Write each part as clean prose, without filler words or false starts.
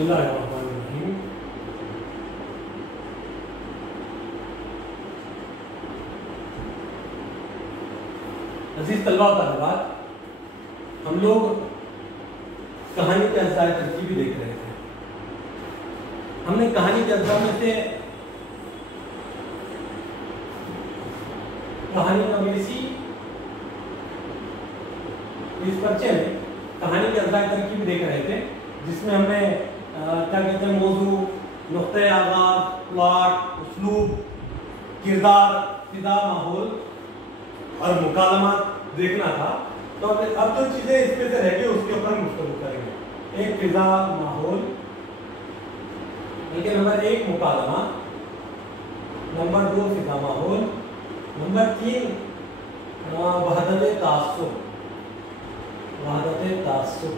اللہ الرحمن الرحیم. عزیز طلبہ و طالبات، ہم لوگ کہانی کے اجزاء ترکیبی دیکھ رہے تھے. ہم نے کہانی کے اجزاء میں سے کہانی نویسی اس پرچے میں کہانی کے اجزاء ترکیبی دیکھ رہے تھے، جس میں ہم نے کیا کہتے ہیں موضوع، نقطۂ آغاز، پلاٹ، اسلوب، کردار، ابتدا، ماحول اور مکالمات دیکھنا تھا. تو اب جو چیزیں اس میں سے رہ گئی اس کے اوپر گفتگو کریں گے. ایک فضا، ماحول، نمبر 1 مکالمہ، نمبر 2 فضا ماحول، نمبر 3 وحدت تعصب. وحدت تعصب،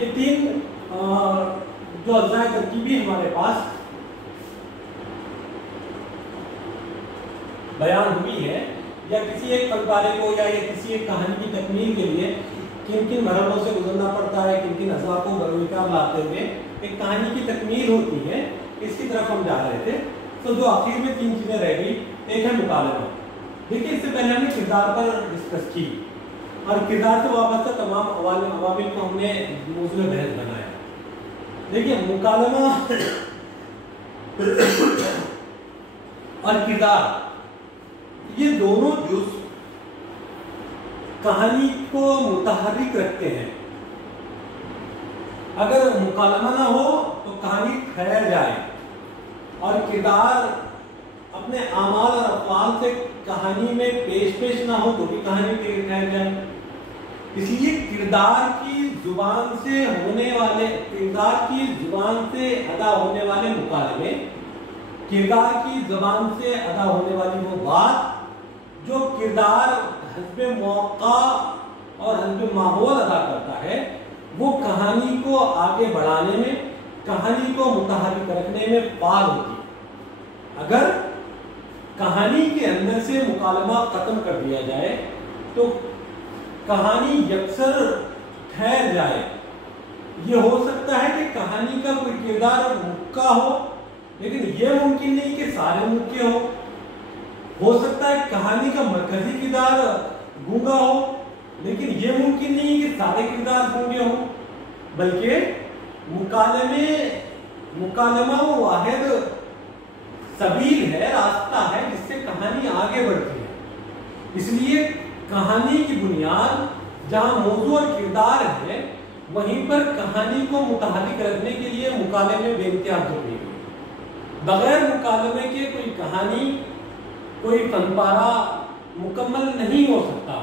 یہ 3 جو اجزاء ترکیبی ہمارے پاس بیان ہوئی ہے، یا کسی ایک فن پارے کو یا کسی ایک کہانی کی تکمیل کے لیے کن کن مرحلوں سے گزرنا پڑتا ہے، کن کن اجزاء کو بروکار لاتے ہوئے ایک کہانی کی تکمیل ہوتی ہے، اس کی طرف ہم جا رہے تھے. تو جو آخر میں 3 چیزیں رہ گئی، ایک ہے مکالمہ. دیکھیے اس سے پہلے ہم نے کردار پر ڈسکس کی اور کردار سے وابستہ تمام عوامل کو ہم نے موضوع بحث بنایا. دیکھیے مکالمہ اور کردار، یہ دونوں جز کہانی کو متحرک رکھتے ہیں. اگر مکالمہ نہ ہو تو کہانی ٹھہر جائے، اور کردار اپنے اعمال اور افعال سے کہانی میں پیش نہ ہو تو بھی کہانی ٹھہر جائے. اس لیے کردار کی زبان سے ادا ہونے والے مکالمے، کردار کی زبان سے ادا ہونے والی وہ بات جو کردار حسب موقع اور حسب ماحول ادا کرتا ہے، وہ کہانی کو آگے بڑھانے میں، کہانی کو متحرک رکھنے میں فعال ہوتی ہے. اگر کہانی کے اندر سے مکالمہ ختم کر دیا جائے تو کہانی یکسر ٹھہر جائے. یہ ہو سکتا ہے کہ کہانی کا کوئی کردار مکہ ہو، لیکن یہ ممکن نہیں کہ سارے مکے ہو سکتا ہے کہانی کا مرکزی کردار گونگا ہو، لیکن یہ ممکن نہیں کہ سارے کردار گونگے ہوں. بلکہ مکالمہ وہ واحد سبیل ہے، راستہ ہے جس سے کہانی آگے بڑھتی ہے. اس لیے کہانی کی بنیاد جہاں موضوع اور کردار ہے، وہیں پر کہانی کو متحرک رکھنے کے لیے مکالمے بے انتہا ضروری ہے. بغیر مکالمے کے کوئی کہانی، کوئی فن پارہ مکمل نہیں ہو سکتا.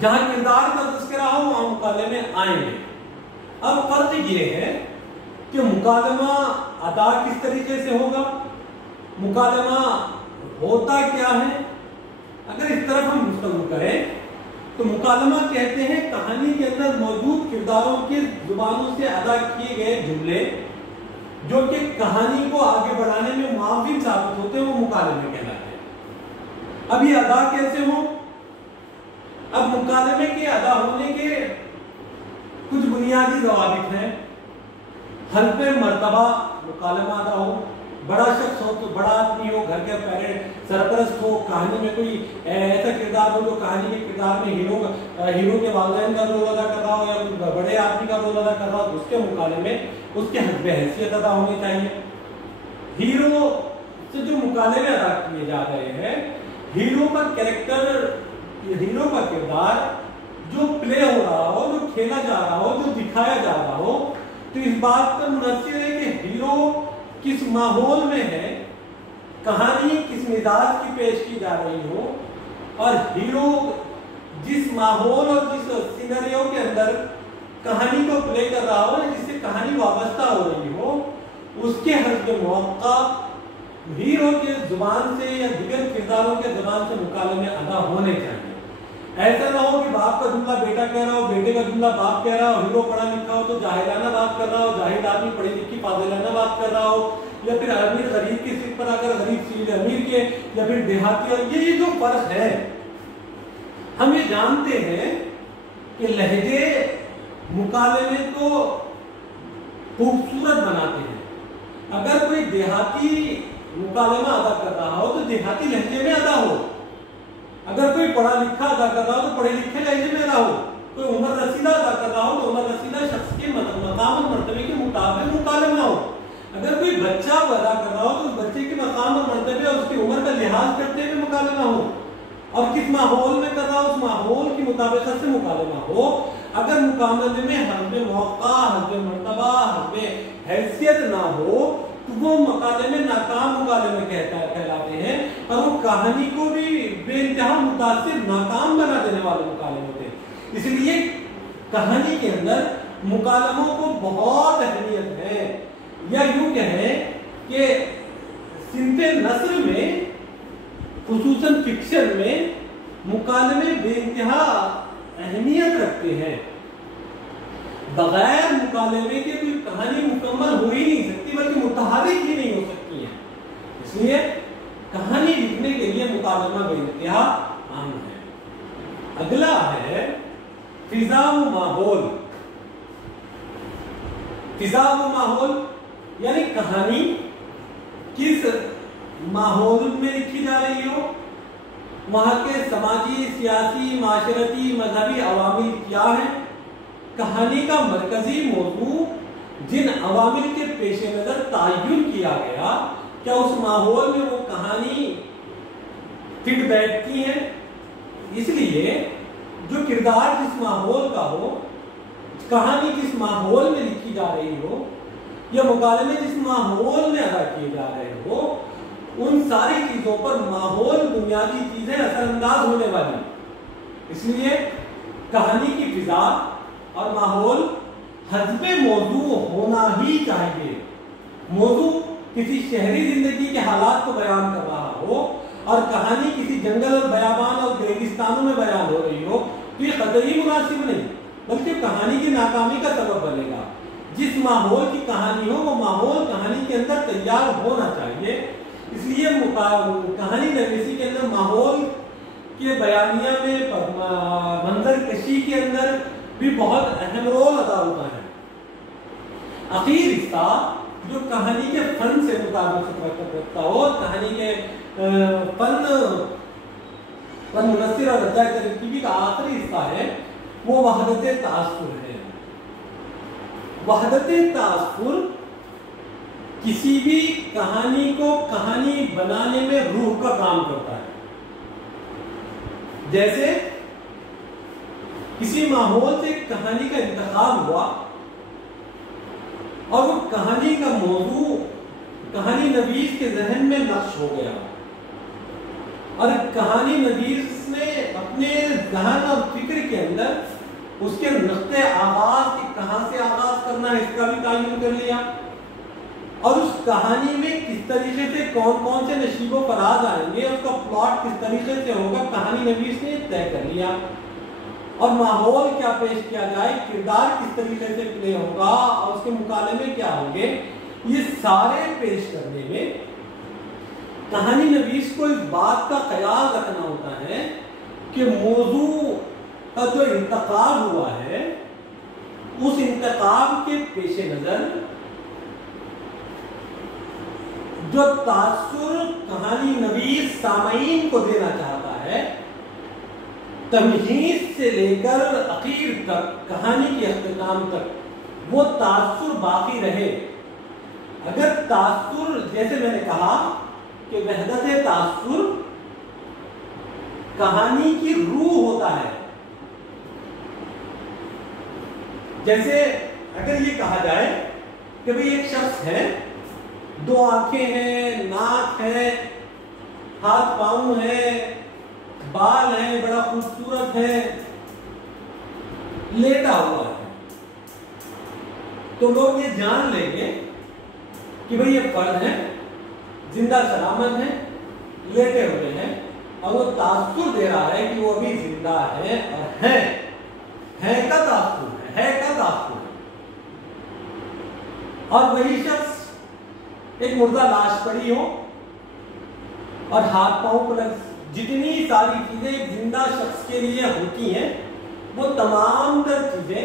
جہاں کردار کا تذکرہ ہو وہاں مکالمے آئیں گے. اب فرق یہ ہے کہ مکالمہ ادا کس طریقے سے ہوگا، مکالمہ ہوتا کیا ہے. اگر اس طرف ہم گفتگو کریں تو مکالمہ کہتے ہیں کہانی کے اندر موجود کرداروں کی زبانوں سے ادا کیے گئے جملے جو کہ کہانی کو آگے بڑھانے میں معاون ثابت ہوتے ہیں، وہ مکالمے کہلاتے ہیں. اب یہ ادا کیسے ہو؟ اب مکالمے کے ادا ہونے کے کچھ بنیادی ضوابط ہیں. حلف مرتبہ مکالمہ ادا ہو، بڑا شخص ہو تو بڑا آدمی ہو، گھر کے سرپرست ہو، کہانی میں کوئی ایسا کردار ہو جو کہانی کے کردار میں ہیرو کے والدین کا رول ادا کر رہا ہو یا بڑے آدمی کا رول ادا کر رہا ہو، تو اس کے مکالمے اس کے حسب حیثیت ادا ہونے چاہیے. ہیرو سے جو مکالمے ادا کیے جا رہے ہیں، ہیرو کا کریکٹر، ہیرو کا کردار جو پلے ہو رہا ہو، جو کھیلا جا رہا ہو، جو دکھایا جا رہا ہو، تو اس بات پر منحصر ہے کہ ہیرو کس ماحول میں ہے، کہانی کس مزاج کی پیش کی جا رہی ہو، اور ہیرو جس ماحول اور جس سینریو کے اندر کہانی کو پلے کر رہا ہو، جس سے کہانی وابستہ ہو رہی ہو، اس کے حسب موقع ہیرو کے زبان سے یا دیگر کرداروں کے زبان سے مکالمے ادا ہونے چاہیے. ایسا نہ ہو کہ باپ کا جملہ بیٹا کہہ رہا ہو، بیٹے کا جملہ باپ کہہ رہا ہو، ہیرو پڑھا لکھا ہو تو جاہلانہ بات کر رہا ہو، جاہل آدمی پڑھی لکھی فاضلانہ بات کر رہا ہو، یا پھر امیر غریب کی صفت پر آ کر غریب سید امیر کے، یا پھر دیہاتی. اور یہ جو فرق ہے، ہم یہ جانتے ہیں کہ لہجے مکالمے کو خوبصورت بناتے ہیں. اگر کوئی دیہاتی مکالمہ ادا کر رہا ہو تو دیہاتی لہجے میں ادا ہو. اگر کوئی پڑھا لکھا ادا کر رہا ہو تو پڑھے لکھے لہجے میں ادا ہو. کوئی عمر رسیدہ ادا کر رہا ہو تو عمر رسیدہ شخص کے مقام اور مرتبے کے مطابق مکالمہ ہو. اگر کوئی بچہ ادا کر رہا ہو تو اس بچے کے مقام اور مرتبے اور اس کی عمر کا لحاظ کرتے ہوئے مکالمہ ہو. اور کس ماحول میں کر رہا ہو اس ماحول کی مطابقت سے مکالمہ ہو. اگر مکالمے میں حسب موقع، حسب مرتبہ، حسب حیثیت نہ ہو تو وہ مکالمے ناکام مکالمے کہلاتے ہیں، اور وہ کہانی کو بھی بے انتہا متاثر ناکام بنا دینے والے مکالمے ہوتے ہیں. اس لیے کہانی کے اندر مکالموں کو بہت اہمیت ہے. یا یوں کہیں کہ صنف نثر میں خصوصاً فکشن میں مکالمے بے انتہا اہمیت رکھتے ہیں. بغیر مکالمے کے کوئی کہانی مکمل ہو ہی نہیں سکتی، بلکہ متحرک ہی نہیں ہو سکتی ہے. اس لیے کہانی لکھنے کے لیے مکالمہ بے انتہا اہم ہے. اگلا ہے فضا و ماحول. فضا و ماحول یعنی کہانی کس ماحول میں لکھی جا رہی ہو، وہاں کے سماجی، سیاسی، معاشرتی، مذہبی عوامل کیا ہیں. کہانی کا مرکزی موضوع جن عوامل کے پیش نظر تعین کیا گیا، کیا اس ماحول میں وہ کہانی فٹ بیٹھتی ہے. اس لیے جو کردار جس ماحول کا ہو، کہانی جس ماحول میں لکھی جا رہی ہو، یا مکالمے جس ماحول میں ادا کیے جا رہے ہو، ان ساری چیزوں پر ماحول بنیادی چیزیں اثر انداز ہونے والی. اس لیے کہانی کی فضا اور ماحول حسب موضوع ہونا ہی چاہیے. موضوع کسی شہری زندگی کے حالات کو بیان کر رہا ہو اور کہانی کسی جنگل اور بیابان اور ریگستانوں میں بیان ہو رہی ہو تو یہ قطعی مناسب نہیں، بلکہ کہانی کی ناکامی کا سبب بنے گا. جس ماحول کی کہانی ہو وہ ماحول کہانی کے اندر تیار ہونا چاہیے. اس لیے کہانی نویسی کے اندر ماحول کے بیانیہ میں منظر کشی کے اندر بھی بہت اہم رول ادا ہوتا ہے. اخیر حصہ جو کہانی کے فن سے مطابقت رکھتا ہو، کہانی کے فن منصر اور رجا ترکیبی کا آخری حصہ ہے، وہ وحدت تاثر ہے. وحدت تاثر کسی بھی کہانی کو کہانی بنانے میں روح کا کام کرتا ہے. جیسے کسی ماحول سے کہانی کا انتخاب ہوا اور وہ کہانی کا موضوع کہانی نویس کے ذہن میں نقش ہو گیا، اور کہانی نویس نے اپنے ذہن اور فکر کے اندر اس کے نقطۂ آغاز کی کہاں سے آغاز کرنا ہے اس کا بھی تعین کر لیا، اور اس کہانی میں کس طریقے سے کون کون سے نشیب و فراز آئیں گے، اس کا پلاٹ کس طریقے سے ہوگا، کہانی نویس نے طے کر لیا. اور ماحول کیا پیش کیا جائے، کردار کس طریقے سے پلے ہوگا، اور اس کے مکالمے کیا ہوں گے، یہ سارے پیش کرنے میں کہانی نویس کو اس بات کا خیال رکھنا ہوتا ہے کہ موضوع کا جو انتخاب ہوا ہے اس انتخاب کے پیش نظر جو تاثر کہانی نویس سامعین کو دینا چاہتا ہے، تمہید سے لے کر اخیر تک کہانی کے اختتام تک وہ تاثر باقی رہے. اگر تاثر، جیسے میں نے کہا کہ وحدت تاثر کہانی کی روح ہوتا ہے. جیسے اگر یہ کہا جائے کہ بھئی ایک شخص ہے، دو آنکھیں ہیں، ناک ہے، ہاتھ پاؤں ہے، بال ہیں، بڑا خوبصورت ہے، لیٹا ہوا ہے، تو لوگ یہ جان لیں گے کہ بھئی یہ فرد ہے، زندہ سلامت ہے، لیٹے ہوئے ہیں، اور وہ تاثر دے رہا ہے کہ وہ ابھی زندہ ہے اور ہے کا تاثر ہے کا تاثر. اور وہی شخص ایک مردہ لاش پڑی ہو اور ہاتھ پاؤں پر جتنی ساری چیزیں ایک زندہ شخص کے لیے ہوتی ہیں وہ تمام تر چیزیں